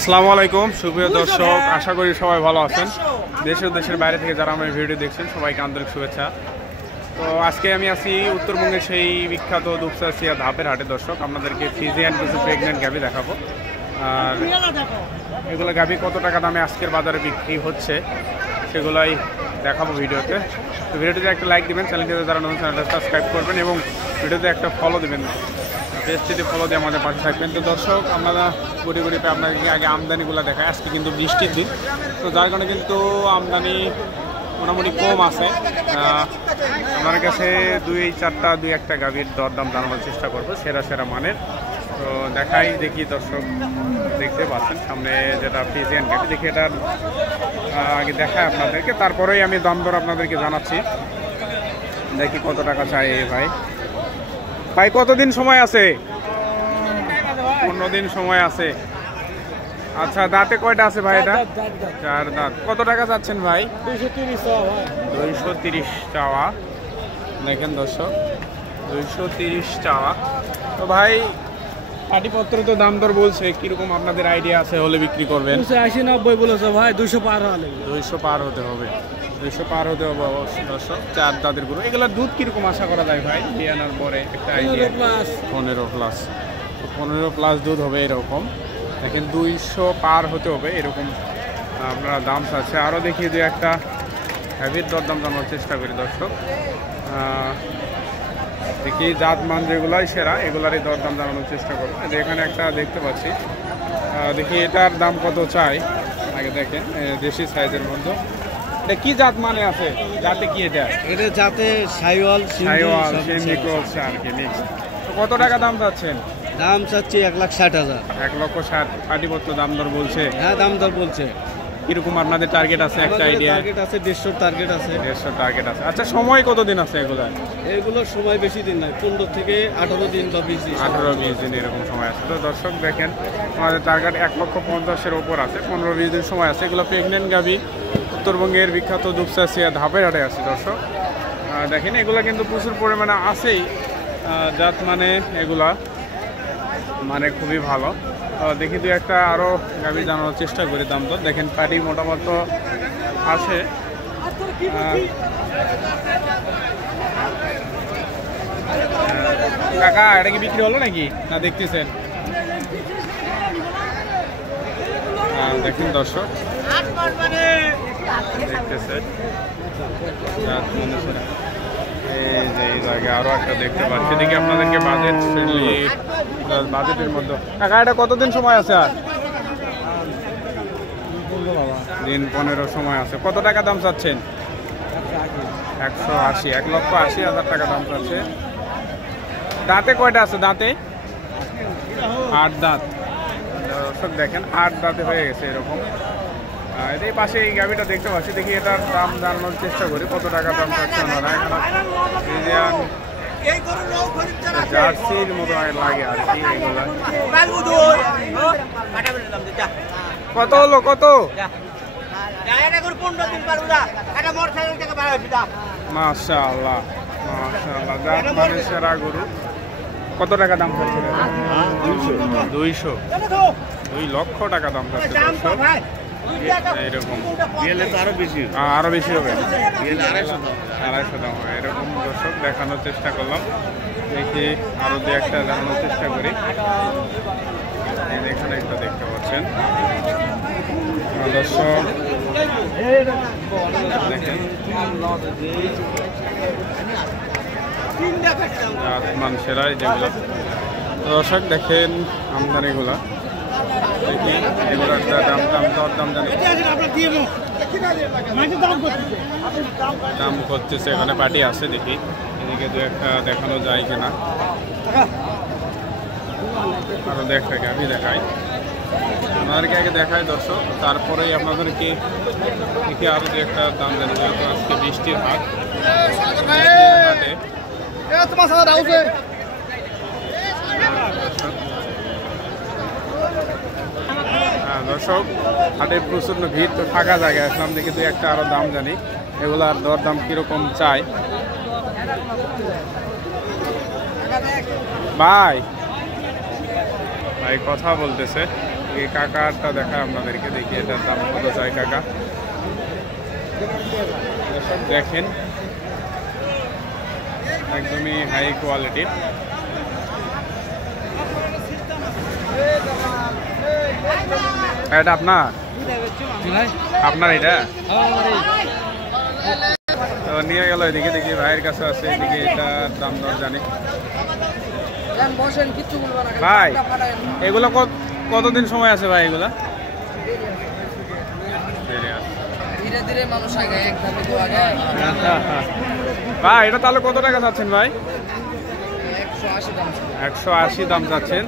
আসসালামু আলাইকুম সুপ্রিয় দর্শক, আশা করি সবাই ভালো আছেন। দেশ ও দেশের বাইরে থেকে যারা আমার ভিডিও দেখছেন সবাইকে আন্তরিক শুভেচ্ছা। তো আজকে আমি আছি উত্তরবঙ্গের সেই বিখ্যাত দুপচাচিয়া ধাপের হাটে। দর্শক, আপনাদেরকে ফ্রিজিয়ান কিছু প্রেগনেন্ট গাভি দেখাবো, আর এগুলো গাভি কত টাকা দামে আজকের বাজারে বিক্রি হচ্ছে সেগুলাই দেখাবো ভিডিওতে। তো ভিডিওটিতে একটা লাইক দিবেন, চ্যানেলটিতে যারা নতুন চ্যানেলটা সাবস্ক্রাইব করবেন এবং ভিডিওতে একটা ফলো দেবেন, পেজটিতে ফলো দিয়ে আমাদের পাশে থাকবেন। তো দর্শক, আমরা গড়ি গড়ি আপনাদেরকে আগে আমদানিগুলো দেখায়। আজকে কিন্তু বৃষ্টির দিন, তো যার কারণে কিন্তু আমদানি মোটামুটি কম আছে। আমার কাছে দুই একটা গাভীর দরদাম জানানোর চেষ্টা করবো, সেরা সেরা মানের। তো দেখি দর্শক, দেখতে পাচ্ছেন সামনে যেটা ফ্রিজিয়ান গাভি, দেখি এটার আগে দেখায় আপনাদেরকে, তারপরেই আমি দাম দর আপনাদেরকে জানাচ্ছি। দেখি কত টাকা চাই ভাই। ভাই কতদিন সময় আছে? 15 দিন সময় আছে। আচ্ছা, দাঁতে কয়টা আছে ভাই? এটা 4 দাঁত। কত টাকা চাচ্ছেন ভাই? 230 চাওয়া। দেখেন দর্শক, 230 চাওয়া। তো ভাই পাটিপত্র তো দাম দর বলছে, কিরকম আপনাদের আইডিয়া আছে হলে বিক্রি করবেন? 280-90 বলেছে ভাই, 200 পার হলে 200 পার হতে হবে। 200 পার হতে হবে অবশ্যই দর্শক। 4 দাঁতের গরু। এগুলোর দুধ কিরকম আশা করা যায় ভাই বিয়ানোর পরে? একটা আইডিয়া 15 প্লাস। 15 প্লাস দুধ হবে এরকম। দেখেন 200 পার হতে হবে এরকম আপনারা দাম চাচ্ছে। আরও দেখি যে একটা হ্যাভির দরদাম জানার চেষ্টা করি দর্শক। দেখি জাতমান যেগুলাই সেরা এগুলারই দরদাম জানানোর চেষ্টা করবো। এখানে একটা দেখতে পাচ্ছি, দেখি এটার দাম কত চাই আগে দেখেন। দেশি সাইজের মধ্যে এটা কি জাত মানে আছে? জাতে কি এটা? এটা জাতে সাইওয়াল সিন্ধি ক্রস আর কি মিক্স। তো কত টাকা দাম চাচ্ছেন? দাম চাচ্ছি 1,60,000। 1,60,000 পাটিপত্র দাম দর বলছে? হ্যাঁ, দাম দর বলছে। কিরকম আপনাদের টার্গেট আছে? একটা আইডিয়া? টার্গেট আছে 150 টার্গেট আছে। 150 টার্গেট আছে। আচ্ছা, সময় কতদিন আছে এগুলা? এগুলোর সময় বেশি দিন নাই, 15 থেকে 18 দিন বা 20 দিন। 18-20 দিন এরকম সময় আছে। তো দর্শক দেখেন, আমাদের টার্গেট 1,50,000-এর ওপর আছে। 15-20 দিন সময় আছে। এগুলো প্রেগনেন্ট গাভি, উত্তরবঙ্গের বিখ্যাত দুপচাচিয়া ধাপের হাটে আছে দর্শক। দেখেন এগুলা কিন্তু প্রচুর পরিমাণে আছেই জাত মানে, এগুলা মানে খুবই ভালো। দেখি দুই একটা আরও গাভি জানানোর চেষ্টা করি দাম তো। দেখেন পাটি মোটামুটি আসে। কাকা, এটা কি বিক্রি হলো নাকি না দেখতেছেন? দেখেন দর্শক, দেখতেছেন এই জায়গায় আরো একটা দেখতে পাচ্ছি। দেখি আপনাদেরকে বাজেটের মধ্যে। কাকা, এটা কতদিন সময় আছে? আর দিন 15 সময় আছে। কত টাকা দাম চাচ্ছেন? 180, 1,80,000 টাকা দাম চাচ্ছে। দাঁতে কয়টা আছে? দাঁতে 8 দাঁত। দর্শক দেখেন 8 দাঁতে হয়ে গেছে এরকম। এই পাশে এই গাভিটা দেখতে পাচ্ছি, দেখি এটার দাম জানানোর চেষ্টা করি। কত টাকা দাম চাচ্ছে ওনারা? জার্সির মতো লাগে আর কি এগুলা। কত হলো? কত? মাশাআল্লাহ, মাশাআল্লাহ, জাত মানে সেরা গরু। কত টাকা দাম চাচ্ছে? 200, 2 লক্ষ টাকা দাম চাচ্ছে এরকম। আরো বেশি হবে, 250 দাম হয় এরকম। দর্শক দেখানোর চেষ্টা করলাম, দেখি আরো দু একটা জানানোর চেষ্টা করি। এখানে একটা দেখতে পাচ্ছেন দর্শক, দেখেন মানুষেরাই যেগুলো। দর্শক দেখেন আমদানিগুলা, দেখি এগুলোর দাম জানি দাম করতেছে। এখানে পার্টি আছে, দেখি এদিকে দু একটা দেখানো যায় কিনা। আরো আমি দেখাই, আপনাদেরকে আগে দেখাই দর্শক, তারপরেই আপনাদেরকে দেখি আরো দু একটা দাম জানি। যেহেতু আজকে বৃষ্টির হাট, দর্শক হাটে প্রচন্ড ভিড়, তো ফাঁকা জায়গায় আসলাম। দেখি দুই একটা আরো দাম জানি, এগুলার দরদাম কিরকম চাই। ভাই কথা বলতেছে। এই কাকারটা দেখায় আপনাদেরকে, দেখি এটার দাম কত চাই কাকা। দেখেন একদমই হাই কোয়ালিটির। এটা আপনার এটা তো নিয়ে গেল এদিকে, দেখি ভাইয়ের কাছে আছে, এদিকে এটার দাম দর জানি। ভাই এগুলো কতদিন সময় আছে ভাই এগুলা? ভাই এটা তাহলে কত টাকা চাচ্ছেন ভাই? 180 দাম চাচ্ছেন।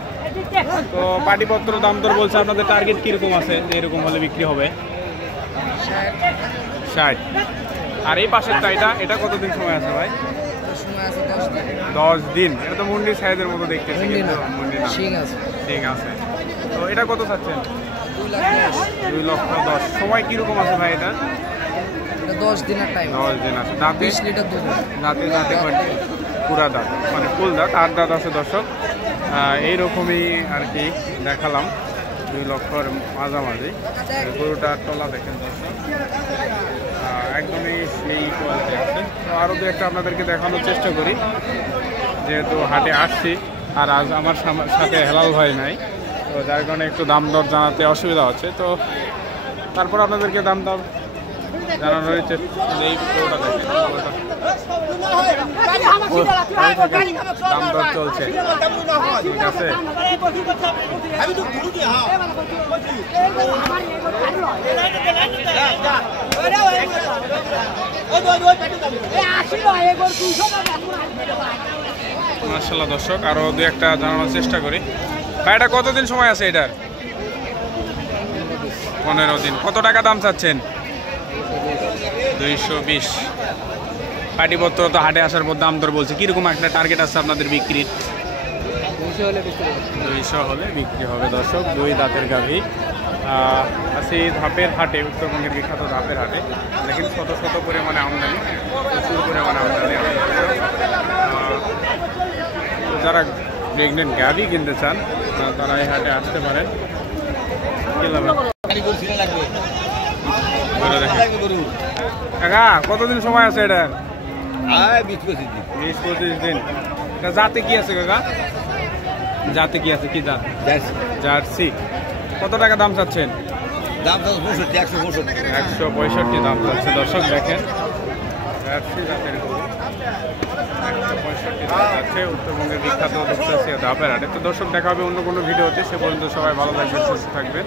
তো পাটিপত্র দাম দর বলছে, আপনাদের টার্গেট কিরকম আছে যে এরকম হলে বিক্রি হবে? 60। আর এই পাশেরটা এটা কতদিন সময় আছে ভাই? 10 দিন। এটা তো মুন্ডির সাইজের মতো দেখতেছি, কিন্তু মুন্ডি না, ঠিক আছে। তো এটা কত চাচ্ছেন? 2,10,000। সময় কিরকম আছে ভাই এটা? 10 দিনের টাইম। 10 দিন আছে। দাঁতে 20 লিটার দুধ। দাঁতে পুরা দাঁত, মানে ফুল দাঁত, 8 দাঁত আছে দর্শক। এইরকমই আর কি দেখালাম, 2 লক্ষর মাঝামাঝি। গরুটার তলা দেখেন দর্শক, একদমই সেই কোয়ালিটি আছে। তো আরও দু একটা আপনাদেরকে দেখানোর চেষ্টা করি, যেহেতু হাটে আসছি আর আজ আমার সাথে হেলাল ভাই নাই, তো যার কারণে একটু দাম দর জানাতে অসুবিধা হচ্ছে। তো তারপর আপনাদেরকে দাম দর জানানোর এই গরুটা দেখেন, দাম দর চলছে, ঠিক আছে। মাশাআল্লাহ দর্শক, আরো দু একটা জানানোর চেষ্টা করি। ভাই এটা কতদিন সময় আছে এটার? 15 দিন। কত টাকা দাম চাচ্ছেন? 220। পাটিপত্র তো হাটে আসার পর দাম দর বলছে, কিরকম একটা টার্গেট আছে আপনাদের বিক্রির? 200 হলে বিক্রি হবে দর্শক। 2 দাঁতের গাভী আছে ধাপের হাটে, উত্তরবঙ্গের বিখ্যাত ধাপের হাটে। দেখেন শত শত পরিমাণে আমদানি, প্রচুর পরিমাণে আমদানি। যারা প্রেগনেন্ট গাভী কিনতে চান তারা এই হাটে আসতে পারেন। কাকা কতদিন সময় আছে এটা? 20-25 দিন। জাতে কি আছে কাকা? জাতে কি আছে? কি জাত? জার্সি। কত টাকা দাম চাচ্ছেন? দাম 165 দাম চাচ্ছে দর্শক। দেখেন জার্সি জাতের গরু, 165 দাম চাচ্ছে উত্তরবঙ্গের বিখ্যাত ধাপের হাটে। তো দর্শক দেখা হবে অন্য কোনো ভিডিও হচ্ছে, সে পর্যন্ত সবাই ভালো থাকবেন, সুস্থ থাকবেন,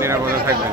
নিরাপদে থাকবেন।